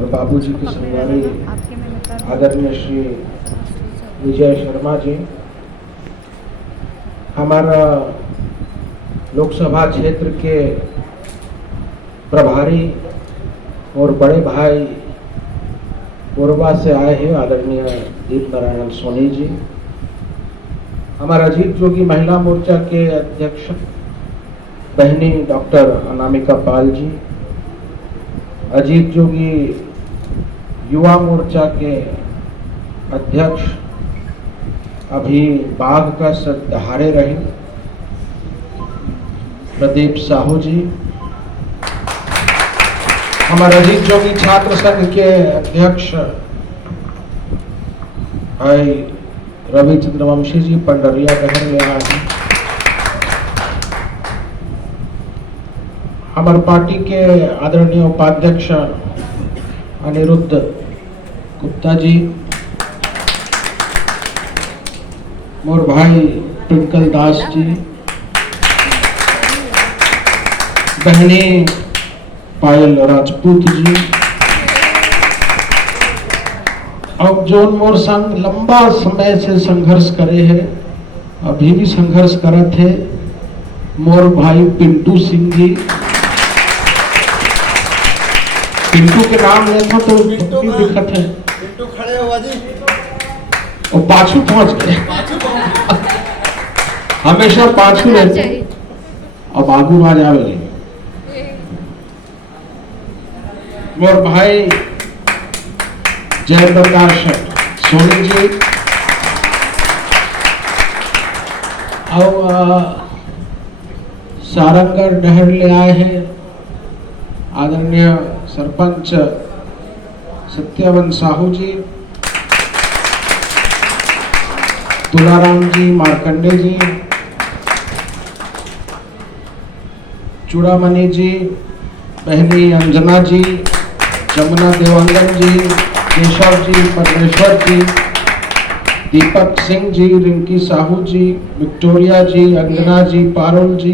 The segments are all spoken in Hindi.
और बाबूजी के संगवारी आदरणीय श्री विजय शर्मा जी, हमारा लोकसभा क्षेत्र के प्रभारी और बड़े भाई कोरबा से आए हैं आदरणीय दीप नारायण सोनी जी, हमारा अजीत जोगी महिला मोर्चा के अध्यक्ष बहनी डॉक्टर अनामिका पाल जी, अजीत जोगी युवा मोर्चा के अध्यक्ष अभी बाघ का सहारे रहे प्रदीप साहू जी, हमारे अजीत जोगी छात्र संघ के अध्यक्ष भाई रवि चंद्रवंशी जी पंडरिया बहन ले आए हैं, हमारे पार्टी के आदरणीय उपाध्यक्ष अनिरुद्ध गुप्ता जी, मोर भाई ट्विंकल दास जी, बहनी पायल राजपूत जी, अब जो मोर संग लंबा समय से संघर्ष करे है, अभी भी संघर्ष करत है, मोर भाई पिंटू सिंह जी, पिंटू के नाम लेता तो पिंटू दिखत है, पिंटू खड़े हुआ जी और पाछू पहुंच गए, हमेशा पाछू रहते अब आगू आ जावे। मोर भाई जयप्रकाश सोनी जी और सारंगढ़ नहर ले आए हैं आदरणीय सरपंच सत्यवन साहू जी, तुलाराम जी, मार्कंडे जी, चूड़ामणि जी, बहनी अंजना जी, जमुना देवांगन जी, केशव जी, परमेश्वर जी, दीपक सिंह जी, रिंकी साहू जी, विक्टोरिया जी, अंजना जी, पारुल जी,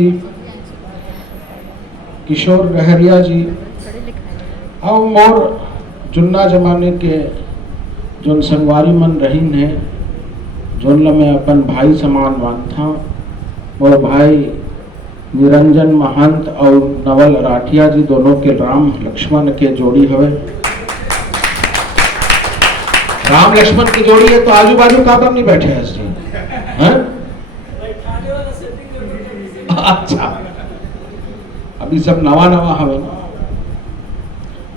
किशोर गहरिया जी और मोर जुन्ना जमाने के जोन संगवारी मन रहीन है, जोन ला मैं अपन भाई समान मानता, मोर भाई निरंजन महंत और नवल राठिया जी, दोनों के राम लक्ष्मण के जोड़ी हवे। राम लक्ष्मण की जोड़ी है तो आजू बाजू काबर नहीं बैठे हैं जी? अच्छा, अभी सब नवा नवा हवे ना,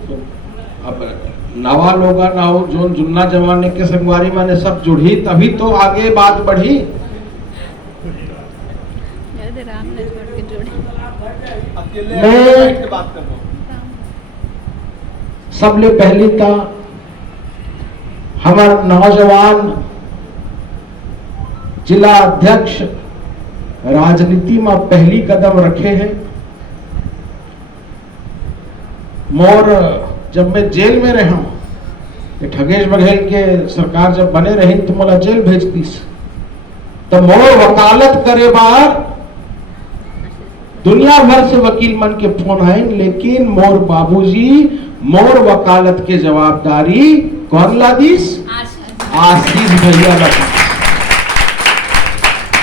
तो अब नवा लोग ना हो जो जुन्ना जमाने के संगवारी माने सब जुड़ी, तभी तो आगे बात बढ़ी। मैं सबले पहली था हमारा नौजवान जिला अध्यक्ष राजनीति में पहली कदम रखे हैं। मोर जब मैं जेल में रहा ठगेश बघेल के सरकार जब बने रही तो मोला जेल भेज दीस, तो मोर वकालत करे बार दुनिया भर से वकील मन के फोन आए, लेकिन मोर बाबूजी मोर वकालत के जवाबदारी कौन ला दीस? आशीष भैया लगा।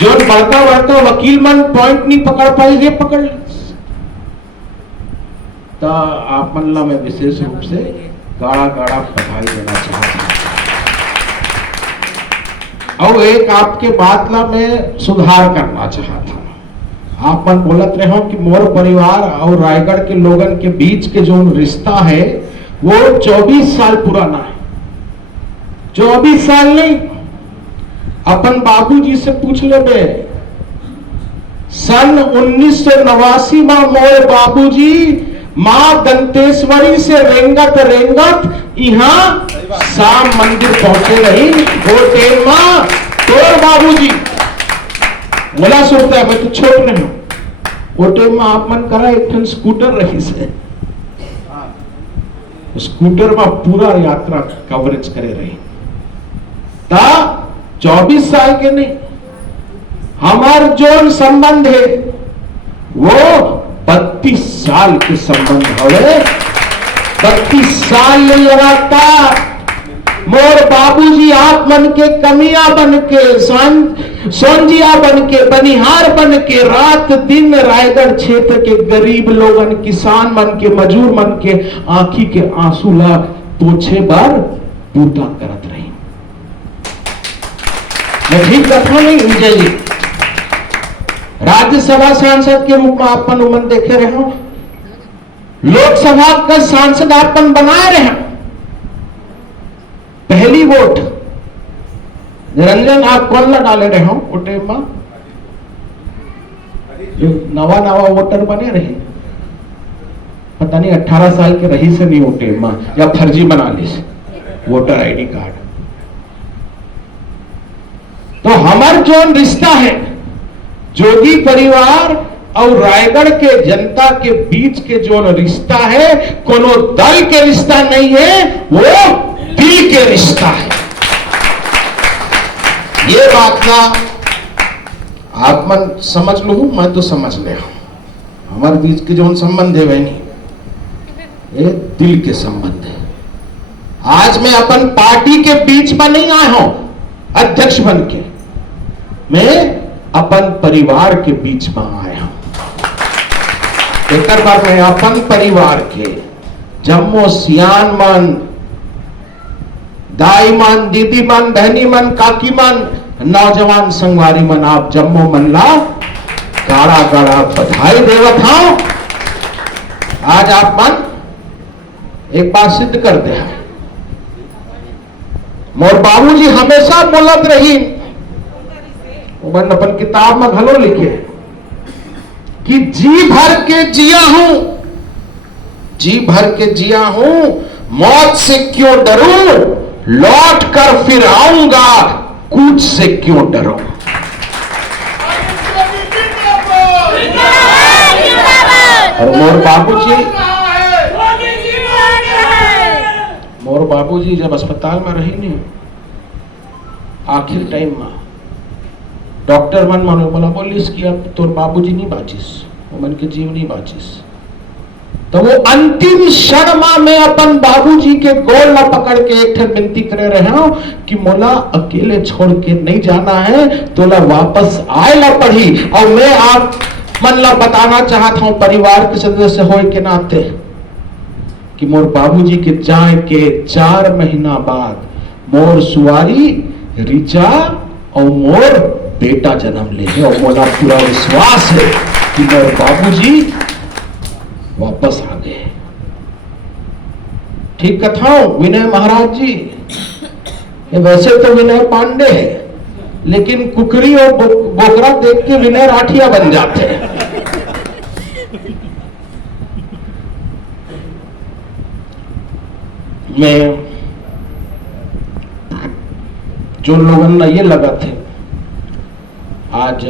जो बड़का बड़का वकील मन पॉइंट नहीं पकड़ पाई, ये पकड़ ली। तो आप मन ला मैं विशेष रूप से गाड़ा गाड़ा बधाई देना चाहता हूं और एक आपके बात ला मैं सुधार करना चाहता हूं। आप मन बोलत रहे हो कि मोर परिवार और रायगढ़ के लोगन के बीच के जो रिश्ता है वो 24 साल पुराना है। 24 साल नहीं, अपन बाबूजी से पूछ ले बे, सन 1989 में मोर बाबूजी मां दंतेश्वरी से रेंगत रेंगत यहाँ शाम मंदिर पहुंचे रही। वो टाइम में तोर बाबूजी बोला सोचता है मैं तो छोट नहीं हूं, वो टाइम में आप मन करा एक स्कूटर रही से, स्कूटर में पूरा यात्रा कवरेज करे रही। 24 साल के नहीं, हमार जो संबंध है वो 32 साल के संबंध हवे। 32 साल नहीं लगाता। मोर बाबूजी आप मन के कमियां बन के, सोंजिया बन के, बनिहार बन के, रात दिन रायगढ़ क्षेत्र के गरीब लोगन, किसान मन के, मजूर मन के आंखी के आंसू ला पोछे बार पूता करत रही। मैं ठीक कथा नहीं विजय जी? राज्यसभा सांसद के रूप में आपन उमन देखे रहे हो, लोकसभा का सांसद आपन बनाए रहे हैं। पहली वोट निरंजन आप कौन ला डाले रहे हो वोटे में? जो नवा नवा वोटर बने रहे, पता नहीं 18 साल के रही से नहीं वोटे में, या फर्जी बना ली वोटर आईडी कार्ड। तो हमार जो रिश्ता है जोगी परिवार और रायगढ़ के जनता के बीच के जो रिश्ता है, कोनो दल के रिश्ता नहीं है, वो दिल के रिश्ता है। ये बात ना आप मन समझ लो, मैं तो समझ ले। हमारे बीच के जो संबंध है वह नहीं, ये दिल के संबंध है। आज मैं अपन पार्टी के बीच में नहीं आया हूं अध्यक्ष बन के, मैं अपन परिवार के बीच में आया हूं। एक बार मैं अपन परिवार के जम्मो सियान मन, दाई मन, दीदी मन, बहनी मन, काकी मन, नौजवान संगवारी मन, आप जम्मो मन ला गाड़ा गाड़ा बधाई देवत हूं। आज आप मन एक बात सिद्ध कर दे। मोर बाबूजी हमेशा बोलत रही, अपन किताब में घलो लिखे कि जी भर के जिया हूं, जी भर के जिया हूं, मौत से क्यों डरूं, लौट कर फिर आऊंगा, कूच से क्यों डरूं। और मोर बाबूजी जब अस्पताल में रही नहीं, आखिर टाइम में डॉक्टर मन मानो बोलिस कि अब तोर बाबूजी नहीं बाचिस, वो मन के जीव नहीं बाचिस। तो वो अंतिम क्षण में अपन बाबूजी के गोल न पकड़ के एक ठन विनती करे रहे हो कि मोला अकेले छोड़ के नहीं जाना है, तोला वापस आए ला पड़ी। और मैं आप मन ला बताना चाहता हूं परिवार के सदस्य होए के नाते कि मोर बाबूजी के जाए के 4 महीना बाद मोर सुवारी रिचा और मोर बेटा जन्म ले, और मोला पूरा विश्वास है कि मोर बाबूजी वापस आ गए। ठीक कथाओं विनय महाराज जी, वैसे तो विनय पांडे है, लेकिन कुकरी और बोकरा देख के विनय राठिया बन जाते हैं। मैं जो लोगों ने ये लगा थे, आज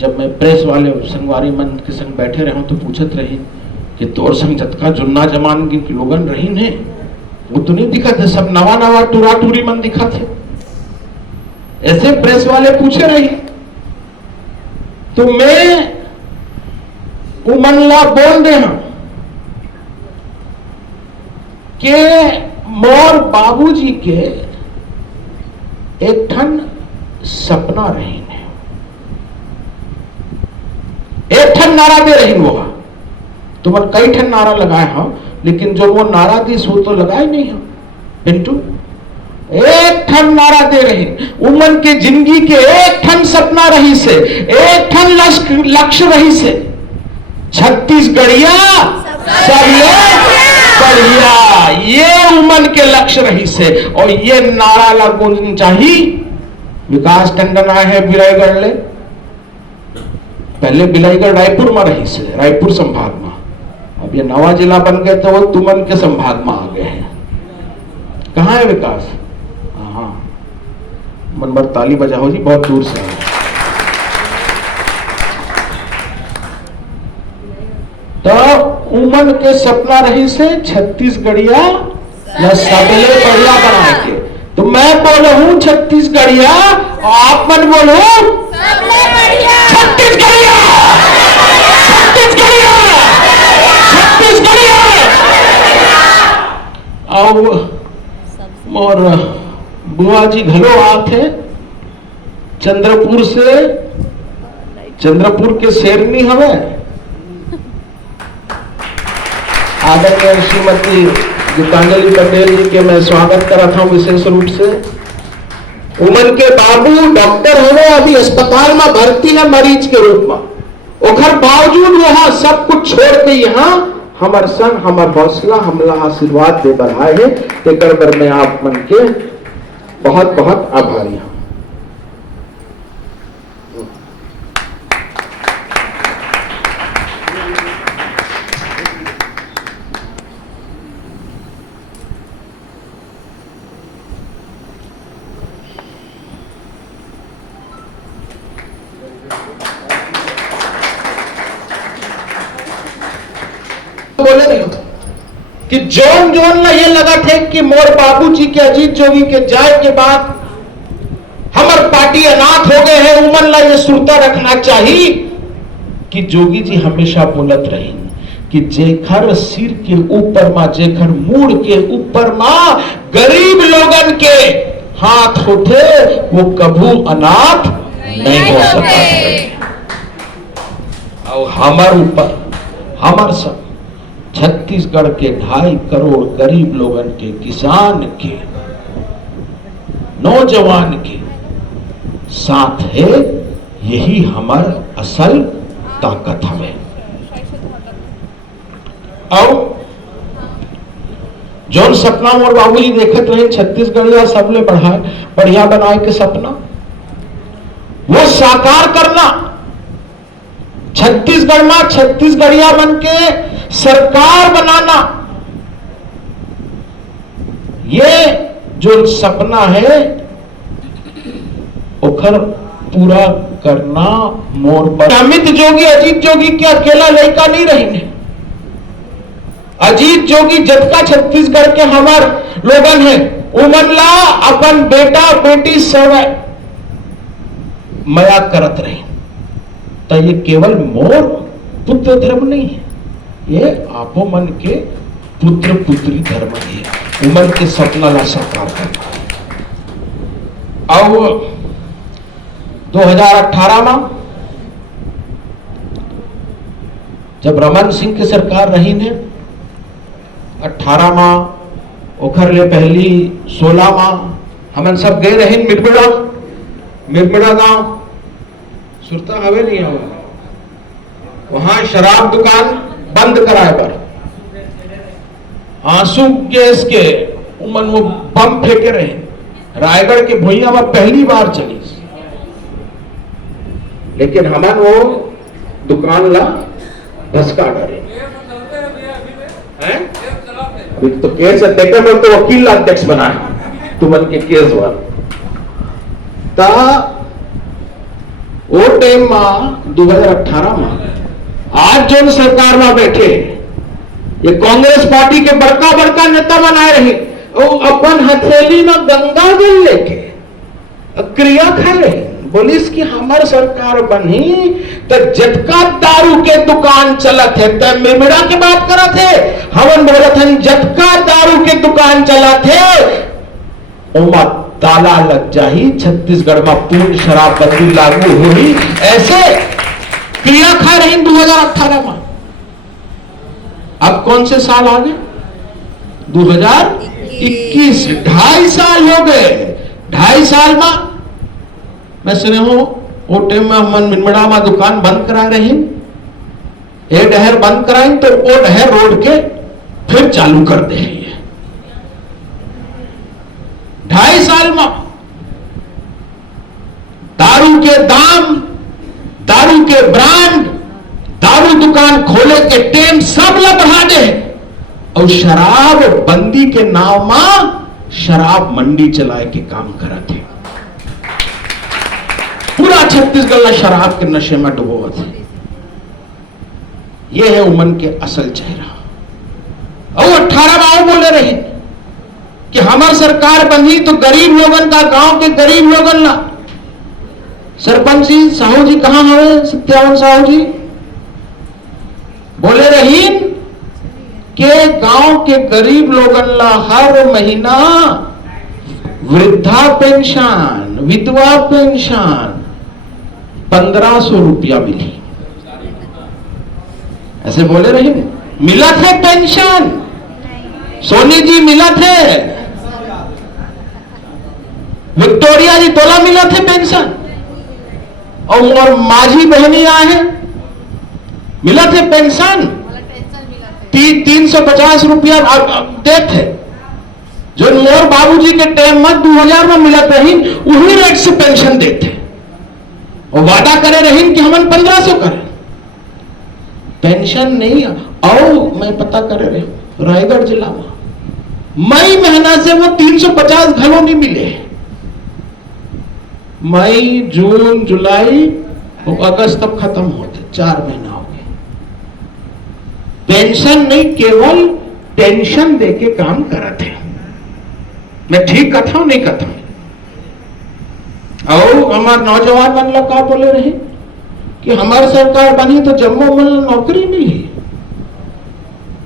जब मैं प्रेस वाले संगवारी मन के संग बैठे रहे तो पूछत रही कि तोर संग जतका जुन्ना जमान के लोगन रही ने वो तो नहीं दिखा थे, सब नवा नवा टूरा टूरी मन दिखा थे। ऐसे प्रेस वाले पूछे रही तो मैं उमनला बोल दे कि मोर बाबूजी के एक ठन सपना रही ने, एक ठन नारा दे रही वो। तो मैं कई ठन नारा लगाए हाँ, लेकिन जो वो नारा दी सो तो लगाए नहीं हम पिंटू। एक ठन नारा दे रही, उमन के जिंदगी के एक ठन सपना रही से, एक ठन लक्ष्य रही से, छत्तीसगढ़िया सबले बढ़िया, ये उमन के लक्ष्य रही से। और ये नारा लागू चाहिए। विकास टंडन आए हैं बिलाईगढ़ ले, पहले बिलाईगढ़ रायपुर में रही से, रायपुर संभाग में, अब ये नवा जिला बन गए तो वो तुमन के संभाग में आ गए हैं। कहाँ है विकास? हाँ, मनबर ताली बजाओ जी, बहुत दूर से आए। तो उमन के सपना रही से छत्तीसगढ़िया या सबले बढ़िया बना के। तो मैं बोलो हूं छत्तीसगढ़िया और आप मन बोलो छत्तीसगढ़िया, छत्तीसगढ़िया, छत्तीसगढ़िया। और मोर बुआ जी घलो आते चंद्रपुर से, चंद्रपुर के शेरनी हवे आदरणीय श्रीमती गीतांजलि पटेल जी के मैं स्वागत करता हूं विशेष रूप से। उमन के बाबू डॉक्टर हवे, अभी अस्पताल में भर्ती है मरीज के रूप में, ओखर बावजूद वहां सब कुछ छोड़ के यहाँ हमार संग हमार हौसला हमला आशीर्वाद दे बढ़ाए है। एक बार मैं आप मन के बहुत बहुत आभारी हूं। बोले नहीं कि जोन जोन में ये लगा थे कि मोर बाबूजी के अजीत जोगी के जाए के बाद हमार पार्टी अनाथ हो गए हैं। उमन ला ये सुरता रखना चाहिए कि जोगी जी हमेशा बोलत रही कि जेखर सिर के ऊपर मां, जेखर मूड के ऊपर मां गरीब लोगन के हाथ होते वो कभू अनाथ नहीं हो सकता। और हमार ऊपर हमार सब छत्तीसगढ़ के 2.5 करोड़ गरीब लोगन के, किसान के, नौजवान के साथ है, यही हमार असल ताकत हमें। और जौन सपना मोर बाबूजी देखत रहे छत्तीसगढ़ सबले बढ़िया बनाए के सपना वो साकार करना, छत्तीसगढ़ में छत्तीसगढ़िया बन के सरकार बनाना, ये जो सपना है ओखर पूरा करना मोर पर। अमित जोगी अजीत जोगी के अकेला लड़का नहीं रहेंगे। अजीत जोगी जतका छत्तीसगढ़ के हमार लोगन है उमन ला अपन बेटा बेटी सब मया करत रहे। तो ये केवल मोर पुत्र धर्म नहीं है, ये आपो मन के पुत्र पुत्री धर्म है। उमन के सपना ला साकार करना। अब 2018 में जब रमन सिंह की सरकार रही ने 18 में ओखर ले पहली 16 में हमन सब गए रही मिरमिड़ा गांव सुरता हवे नहीं हो, वहां शराब दुकान बंद कराए पर आंसू गैस के उमन वो बम फेंके रहे। रायगढ़ के भुइया में पहली बार चली, लेकिन हमन वो दुकान ला धसका डरे हैं। अभी तो केस अध्यक्ष में तो वकील अध्यक्ष बनाए तुमन के केस वाल ता वो टाइम में 2018 में आज जो सरकार में बैठे ये कांग्रेस पार्टी के बड़का बड़का नेता बनाए रहे, वो अपन हथेली में गंगा जल लेके क्रिया खाए रहे। बोलिस कि हमार सरकार बनी तो जटका दारू के दुकान चलत है, तो मिरमिड़ा की बात करत है। हमन बोलत हन जटका दारू के दुकान चलत है ओमा ताला लग जाही, छत्तीसगढ़ में पूर्ण शराबबंदी लागू हुई। ऐसे क्रिया खा रही 2018 में। अब कौन से साल आ गए 2021, 2.5 साल हो गए। 2.5 साल में मैं सुने हूं वो टाइम में हम मिरमिड़ा में दुकान बंद करा रही, एक डहर बंद कराई तो वो डहर रोड के फिर चालू कर दे। 2.5 साल में दारू के दाम, दारू के ब्रांड, दारू दुकान खोले के टेम सब ला बढ़ा दे और शराब बंदी के नाम में शराब मंडी चलाए के काम करत है। पूरा छत्तीसगढ़ शराब के नशे में डुबोआ थे। यह है उमन के असल चेहरा। और 18 में आओ बोले रहे कि हमारी सरकार बनी तो गरीब लोगन का, गांव के गरीब लोगन ला। सरपंच जी साहू जी कहां हवे, सत्यावन साहू जी बोले रही के गांव के गरीब लोगन ला हर महीना वृद्धा पेंशन, विधवा पेंशन 1500 रुपया मिली। ऐसे बोले रही मिला थे पेंशन, सोनी जी मिला थे, विक्टोरिया जी तोला मिला थे पेंशन, और माझी बहनी आए हैं मिला थे पेंशन 350 रुपया देते, जो मोर बाबूजी के टाइम में 2000 में मिला रही वही रेट से पेंशन देते, और वादा करे रही कि हम 1500 करें पेंशन नहीं। और मैं पता करे रहे रायगढ़ जिला में मई महीना से वो 350 घरों नहीं मिले। मई, जून, जुलाई और अगस्त तक खत्म होते, 4 महीना हो गए। पेंशन नहीं, केवल टेंशन देके काम करते हैं। मैं ठीक कथा हूं नहीं कथा? और हमारे नौजवान मन लोग का बोले रहे कि हमारी सरकार बनी तो जम्मू में नौकरी मिली,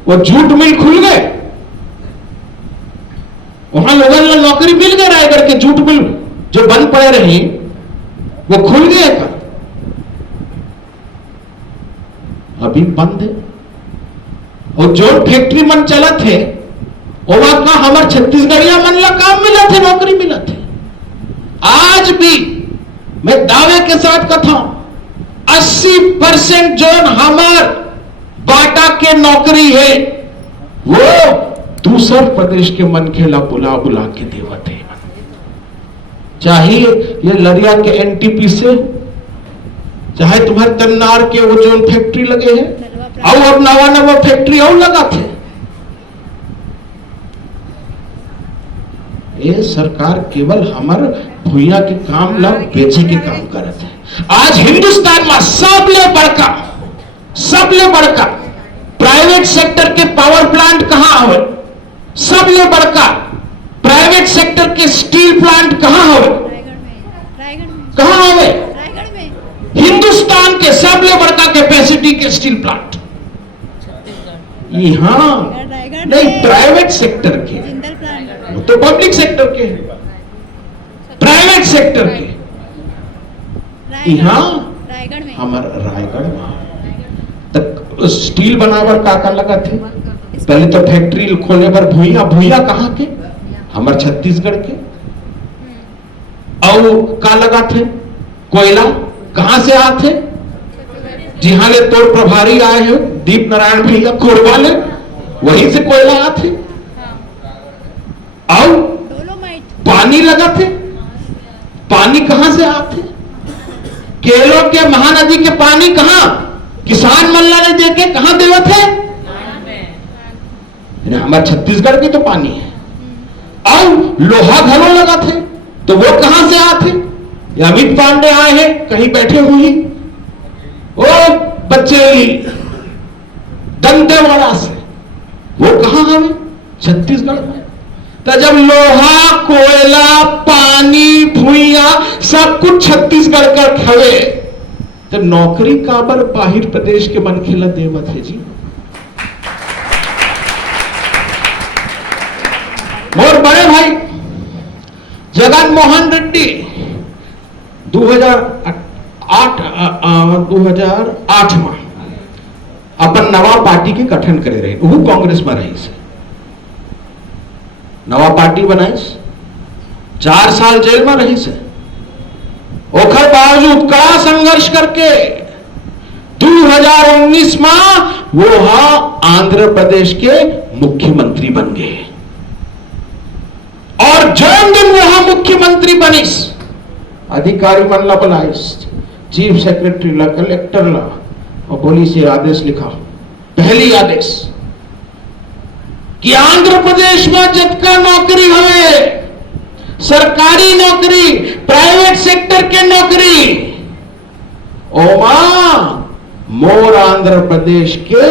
वो जूट मिल खुल गए, वहां लोगों ने नौकरी मिल गए। रायगढ़ के जूट मिल जो बंद पड़े रही वो खुल गए था, अभी बंद है। और जो फैक्ट्री मन चला थे वो का हमारे छत्तीसगढ़िया मन ला काम मिला थे, नौकरी मिला थे। आज भी मैं दावे के साथ कथा 80% जो हमार बाटा के नौकरी है वो दूसर प्रदेश के मन खेला बुला बुला के देवत है। चाहे ये लरिया के एनटीपी से, चाहे तुम्हारे तन्नार के वो जो फैक्ट्री लगे हैं, और अब नवा नवा फैक्ट्री और लगा थे। ये सरकार केवल हमारे भूया के काम ला बेचे के काम करते हैं। आज हिंदुस्तान में सबले बड़का प्राइवेट सेक्टर के पावर प्लांट कहां हो, सबले बड़का प्राइवेट सेक्टर के स्टील प्लांट कहां हो, कहां हो? हिंदुस्तान के सबले बड़का कैपेसिटी के स्टील प्लांट यहां नहीं, प्राइवेट सेक्टर के, तो पब्लिक सेक्टर के, प्राइवेट सेक्टर के यहां हमारे रायगढ़ में तक स्टील बनावर का लगा थे। पहले तो फैक्ट्री खोलने पर भूया कहां के, हमारे छत्तीसगढ़ के। और का लगा थे, कोयला कहां से आते, जहां ले तोड़ प्रभारी आए हैं दीप नारायण भैया कोरबा ले, वहीं से कोयला आते। और पानी लगा थे, पानी कहां से आते, केलों के महानदी के पानी कहां किसान मल्ला ने देके कहां देवे थे, हमारे छत्तीसगढ़ के तो पानी है। और लोहा घरों लगा थे, तो वो कहां से आते, अमित पांडे आए हैं कहीं बैठे हुए, ओ बच्चे दंतेवाड़ा से, वो कहां हमें छत्तीसगढ़ में। तो जब लोहा, कोयला, पानी, भूया सब कुछ छत्तीसगढ़ का खवे, तो नौकरी काबर बाहर प्रदेश के मन खेला देवत है जी। और बड़े भाई जगन मोहन रेड्डी 2008 में अपन नवा पार्टी के गठन करे रहे, वो कांग्रेस में रही से नवा पार्टी बनाई, 4 साल जेल में रही से, ओखर बावजूद कड़ा संघर्ष करके 2019 में वो आंध्र प्रदेश के मुख्यमंत्री बन गए। और जौन दिन वहां मुख्यमंत्री बनिस, अधिकारी मन ला बुलाइस, चीफ सेक्रेटरी ला, कलेक्टर ला, और बोली से आदेश लिखा, पहली आदेश कि आंध्र प्रदेश में जितना नौकरी हुए, सरकारी नौकरी, प्राइवेट सेक्टर के नौकरी, ओमा मोर आंध्र प्रदेश के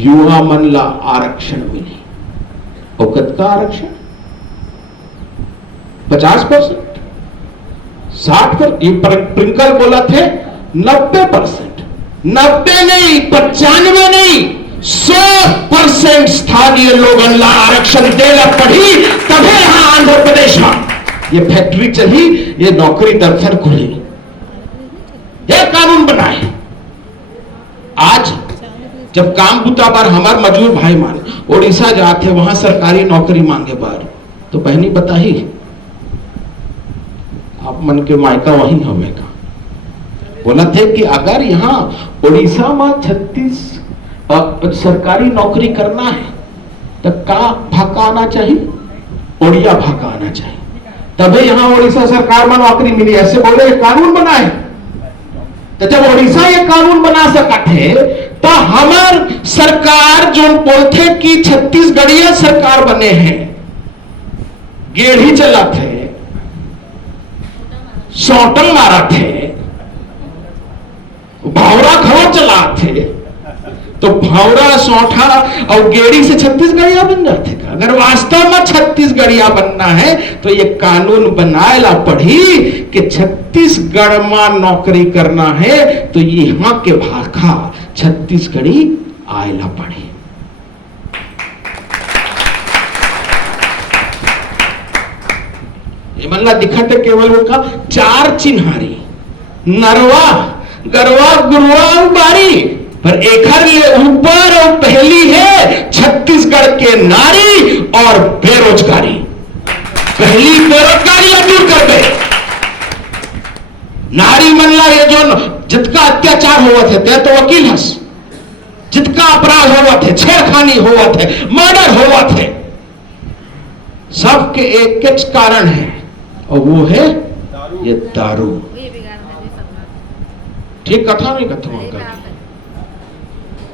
युवा मन ला आरक्षण मिली। औकत का आरक्षण 50%, 60%, ये प्रिंकल बोला थे 90%, 90 नहीं, 95 नहीं, 100% स्थानीय लोगन ला आरक्षण देला पड़ी, तभी यहां आंध्र प्रदेश में ये फैक्ट्री चली, ये नौकरी दफ्तर खुली, ये कानून बनाए। आज जब काम बुता पर हमार मजदूर भाई मान उड़ीसा जाते, वहां सरकारी नौकरी मांगे बार, तो बहनी बताही आप मन के मायका वहीं हवेगा। बोला थे कि अगर यहाँ उड़ीसा में 36 सरकारी नौकरी करना है तो का भाका आना चाहिए, उड़िया भाका आना चाहिए, तभी यहां उड़ीसा सरकार में नौकरी मिली। ऐसे बोले कानून बनाए। तो जब उड़ीसा ये कानून बना सकते तो हमार सरकार जो बोलते कि छत्तीसगढ़िया सरकार बने हैं, गेढ़ी चला थे, सौटल मारा थे, भावरा खवा चला थे, तो भावरा सौठा और गेड़ी से छत्तीसगढ़िया बन जाते। अगर वास्तव में छत्तीसगढ़िया बनना है तो ये कानून बनाएला पड़ी कि छत्तीसगढ़ में नौकरी करना है तो यहाँ के भाखा छत्तीसगढ़ी आएला पड़ी। ये मल्ला दिखत है केवल वो का 4 चिन्हारी, नरवा, गरवा, गुरुआ और बारी, पर एकर ले ऊपर और पहली है छत्तीसगढ़ के नारी और बेरोजगारी। पहली बेरोजगारी दूर कर दे। नारी मनला ये जो जितना अत्याचार हुआ थे ते तो वकील हस, जितना अपराध हुआ थे, छेड़खानी हुआ थे, मर्डर हुआ थे, सबके एक एक कारण है और वो है ये दारू। ठीक कथा नहीं कथा अंकल।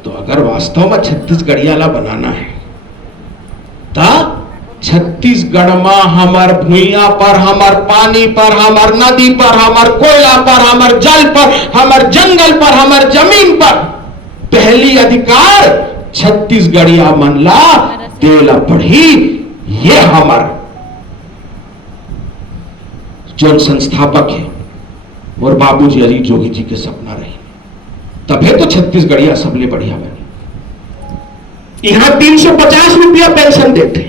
तो अगर वास्तव में छत्तीसगढ़िया बनाना है तो छत्तीसगढ़ में हमार भूइया पर, हमार पानी पर, हमार नदी पर, हमार कोयला पर, हमार जल पर, हमार जंगल पर, हमार जमीन पर पहली अधिकार छत्तीसगढ़िया मनला देला पड़ी। ये हमार जो संस्थापक है और बाबूजी अजीत जोगी जी के सपना रही, तभी तो छत्तीसगढ़िया सबले बढ़िया बनी। यहां 350 रुपया पेंशन देते,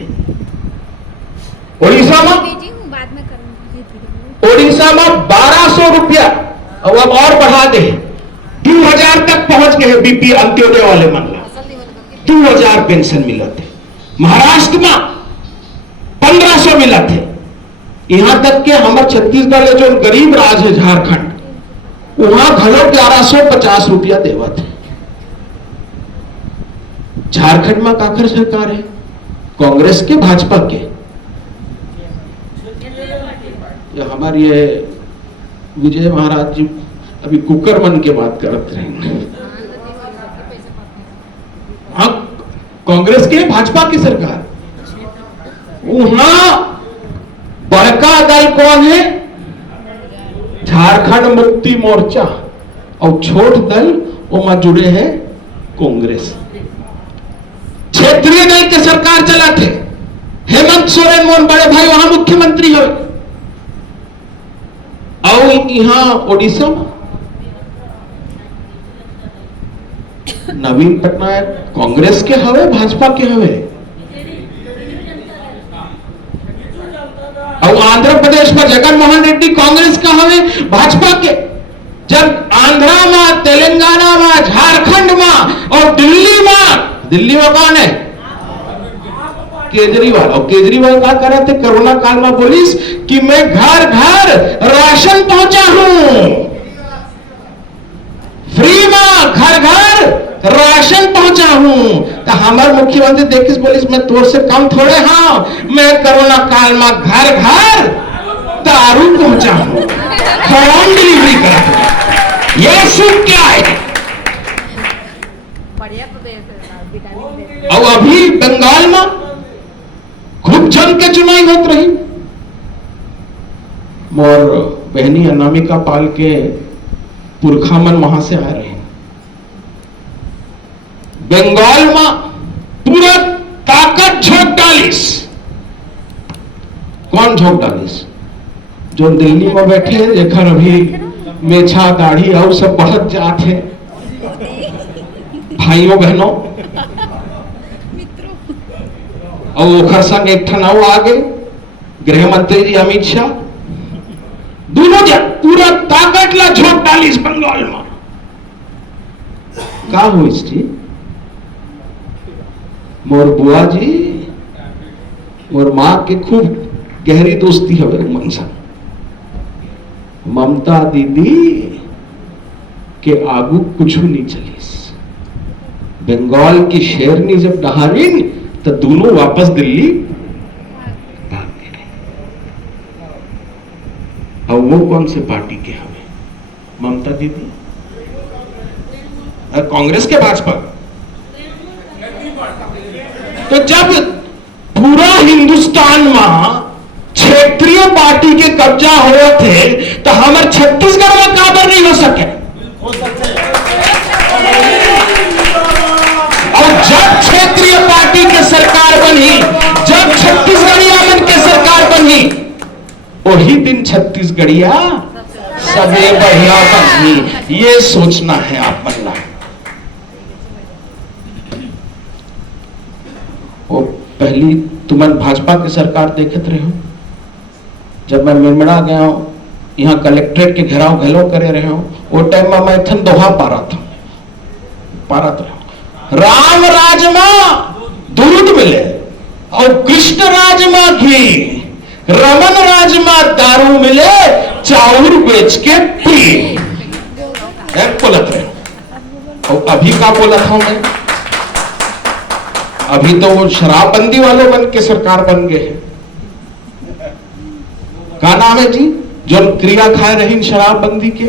उड़ीसा में 1200 रुपया और बढ़ा दे, 2000 तक पहुंच गए बीपी अंत्योदय वाले मामला, 2000 पेंशन मिला थे। महाराष्ट्र में 1500 मिला थे। यहां तक के हमारे छत्तीसगढ़ जो गरीब राज है झारखंड, वहां घरों 1150 रुपया देवा थे। झारखंड में काकर सरकार है, कांग्रेस के, भाजपा के, या हमारे ये विजय महाराज जी अभी कुकर मन के बात करते रहेंगे। हाँ, कांग्रेस के, भाजपा की सरकार। वहां बड़का दल कौन है? झारखंड मुक्ति मोर्चा, और छोट दल ओमा जुड़े हैं कांग्रेस। क्षेत्रीय दल के सरकार चला थे। हेमंत सोरेन मोहन बड़े भाई वहां मुख्यमंत्री हो, और यहां ओडिशा में नवीन पटनायक कांग्रेस के हवे, भाजपा के हवे, और आंध्र प्रदेश में जगनमोहन रेड्डी कांग्रेस का हवे, भाजपा के। जब आंध्रा में, तेलंगाना में, झारखंड में और दिल्ली में कौन है? केजरीवाल। और केजरीवाल क्या कर रहे थे कोरोना काल में? बोलिस कि मैं घर घर राशन पहुंचा हूं, फ्री में घर घर राशन पहुंचा हूं। तो हमारे मुख्यमंत्री देखिस बोलिस मैं तोर से कम थोड़े, हाँ मैं कोरोना काल में घर घर दारू पहुंचा हूं, होम डिलीवरी करा हूं। ये सुख क्या है? और अभी बंगाल में खूब जम के चुनाव होत रही। मोर बहनी अनामिका पाल के पुरखा मन वहां से आ रहे हैं। बंगाल में पूरा ताकत झोंक डालिस। कौन झोंक डालिस? जो दिल्ली में बैठे जेखर अभी मेछा दाढ़ी और सब बढ़त जात है, भाइयों बहनों, और ओखर संग एक ठन और आगे गृह मंत्री जी अमित शाह, दोनों जन पूरा ताकत ला झोंक डाली इस बंगाल में। का हो इसकी मोर बुआ जी, मोर मां के खूब गहरी दोस्ती है मन से। ममता दीदी के आगू कुछ नहीं चलीस। बंगाल की शेरनी जब डहारिन तो दोनों वापस दिल्ली भाग गए। अब वो कौन से पार्टी के हमें ममता दीदी? कांग्रेस के भाजपा। तो जब पूरा हिंदुस्तान में क्षेत्रीय पार्टी के कब्जा हुए थे तो हमारे छत्तीसगढ़ में काबर नहीं हो सके। और जब क्षेत्रीय पार्टी की सरकार बनी, जब छत्तीसगढ़िया मन की सरकार बनी, वही दिन छत्तीसगढ़िया सबे बढ़िया बनी। ये सोचना है आप बनना। वो पहली तुमन भाजपा की सरकार देखते रहे हो। जब मैं मेमड़ा गया हूं, यहाँ कलेक्ट्रेट के घेराव घेलो करे रहे हूं, वो टाइम में मैं थन दोहा पारत रहा। राम राज में दूध मिले और कृष्ण राज में घी, रमन राज में दारू मिले, चाउर बेच के पी। बोलत रहे। और अभी का बोला था मैं? अभी तो वो शराबबंदी वाले बन के सरकार बन गए हैं। का नाम है जी? जो क्रिया खाए रहीन शराबबंदी के,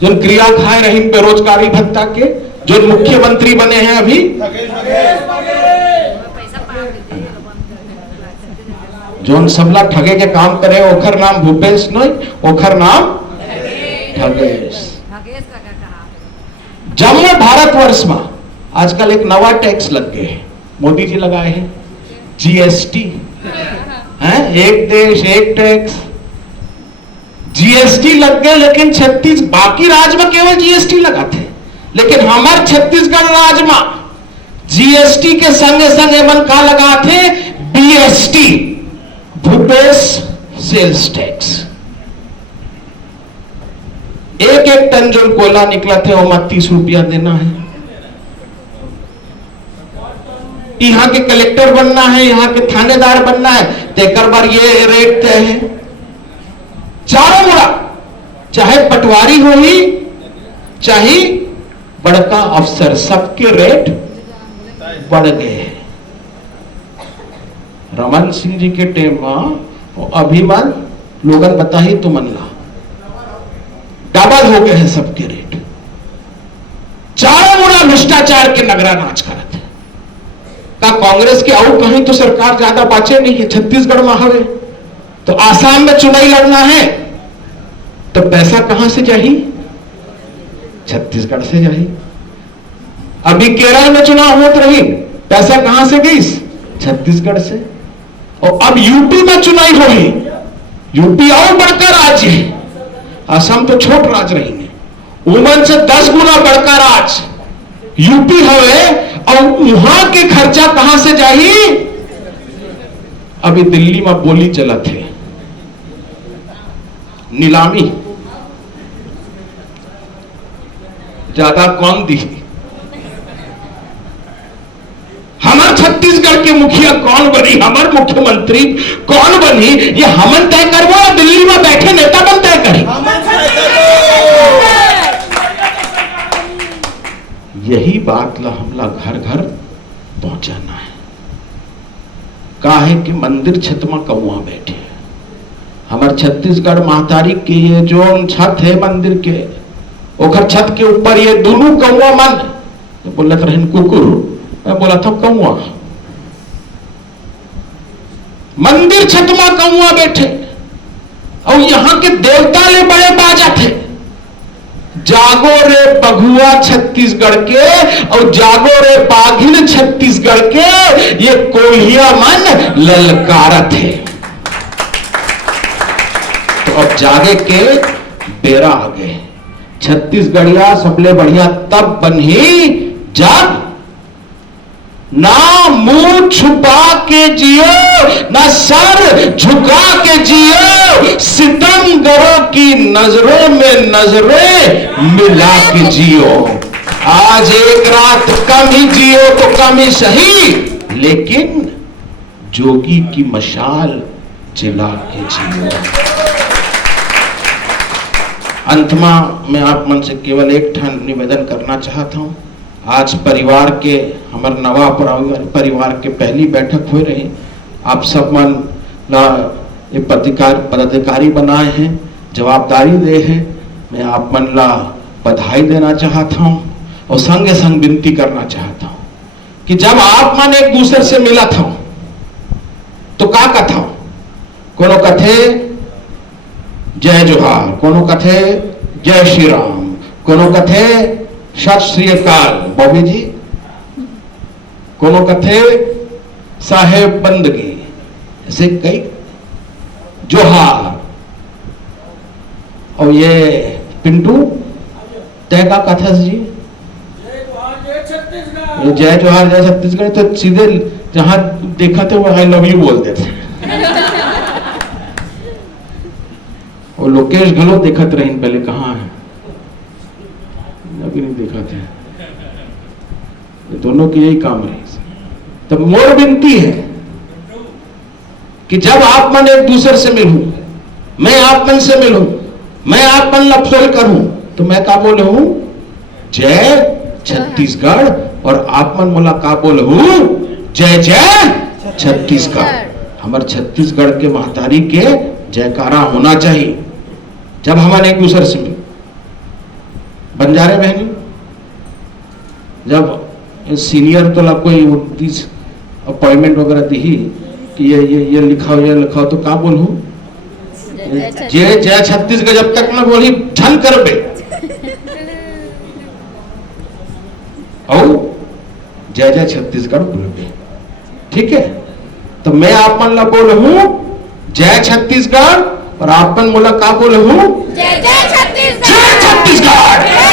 जो क्रिया खाए रहीन बेरोजगारी भत्ता के, जो मुख्यमंत्री बने हैं अभी। जो सबला ठगे के काम करे, ओखर नाम भूपेश नहीं, ओखर नाम ठगेश। जम्मू भारतवर्ष में आजकल एक नवा टैक्स लग गए हैं, मोदी जी लगाए हैं, जीएसटी है। एक देश एक टैक्स, जीएसटी लग गए। लेकिन बाकी राज्य में केवल जीएसटी लगा थे, लेकिन हमारे छत्तीसगढ़ राज्य में जीएसटी के संगे संगे मन का लगा थे बीएसटी, भूपेश सेल्स टैक्स। एक टन जो कोयला निकला थे वो 30 रुपया देना है। यहाँ के कलेक्टर बनना है, यहाँ के थानेदार बनना है, तेकर बार ये रेट तय है। चारों मुड़ा, चाहे पटवारी हो ही, चाहे बड़का अफसर, सबके रेट बढ़ गए। रमन सिंह जी के टेम में अभिमान लोगन बता ही तो मन ला डबल हो गए हैं सबके रेट। चारों मुड़ा भ्रष्टाचार के नगरा नाच करते। का कांग्रेस के और कहीं तो सरकार ज्यादा बाचे नहीं है, छत्तीसगढ़ में हवे। तो आसाम में चुनाव लड़ना है तो पैसा कहां से चाहिए? छत्तीसगढ़ से चाहिए। अभी केरल में चुनाव होत रही, पैसा कहां से गई? छत्तीसगढ़ से। और अब यूपी में चुनाव होगी, यूपी और बड़का राज्य है, असम तो छोट राज्य रही है, उमन से 10 गुना बड़का राज्य यूपी है। और वहां के खर्चा कहां से चाहिए? अभी दिल्ली में बोली चला थे, नीलामी ज्यादा कौन दी? हमारे छत्तीसगढ़ के मुखिया कौन बनी, हमारे मुख्यमंत्री कौन बनी, ये हमन तय करवो या दिल्ली में बैठे नेता बन तय करें? यही बात ला हमला घर घर पहुंचाना है। कहा है कि मंदिर छत में कौआ बैठे। हमारे छत्तीसगढ़ महतारी के ये जो छत है मंदिर के, ओखर छत के ऊपर ये दोनों कौआ मन, तो बोलत रहन कुकुर, मैं बोला था कौआ। मंदिर छत में कौआ बैठे। और यहां के देवता ले बड़े बाजा थे, जागो रे बघुआ छत्तीसगढ़ के, और जागो रे बाघिन छत्तीसगढ़ के, ये कोल्हिया मन ललकारत है। तो अब जागे के बेरा आ गए। छत्तीसगढ़िया सबले बढ़िया तब बनी जब ना मुंह छुपा के जियो, ना सर झुका के जियो, सितमगरों की नजरों में नजरें मिला के जियो। आज एक रात कम ही जियो तो कम ही सही, लेकिन जोगी की मशाल जला के जियो। अंत में मैं आप मन से केवल एक ठन निवेदन करना चाहता हूं। आज परिवार के हमारे नवा परिवार के पहली बैठक हो रही। आप सब मन ये पदाधिकारी बनाए हैं, जवाबदारी दे हैं। मैं आप मन ला बधाई देना चाहता हूं और संगे संग विनती करना चाहता हूं कि जब आप मन एक दूसरे से मिला था तो का कथा, कोनो कथे जय जोहार, कोनो कथे जय श्री राम, कोनो कथे सत श्री अकाल बॉबी जी, कोनो कथे साहेब बंदगी, ऐसे कई जोहार। और ये पिंटू तय का कथा जी, जय जोहार जय छत्तीसगढ़, तो सीधे जहां देखा थे वो आई लव यू बोलते थे। और लोकेश घलो देखत रही पहले, कहाँ है अभी नहीं देखा थे। दोनों की यही काम रही। तब मोर विनती है कि जब आप मन एक दूसरे से मिलूं, मैं आप मन से मिलूं, मैं आप मन ला फोल करूं, तो मैं का बोले हूं जय छत्तीसगढ़, और आप मन मोला का बोले हूं जय जय छत्तीसगढ़। हमारे छत्तीसगढ़ के महतारी के जयकारा होना चाहिए जब हमारे एक दूसरे से मिले। बंजारे बहनी जब सीनियर तो ला कोई 29 अपॉइंटमेंट वगैरह दी कि ये लिखाओ ये लिखाओ, तो का बोलूं जय जय छत्तीसगढ़ जब तक ना बोली झन कर बे और जय जय छत्तीसगढ़ बोलोगे, ठीक है। तो मैं आप मन ला बोल हूं जय छत्तीसगढ़, और आप मन मोला का बोल हूं जय जय छत्तीसगढ़।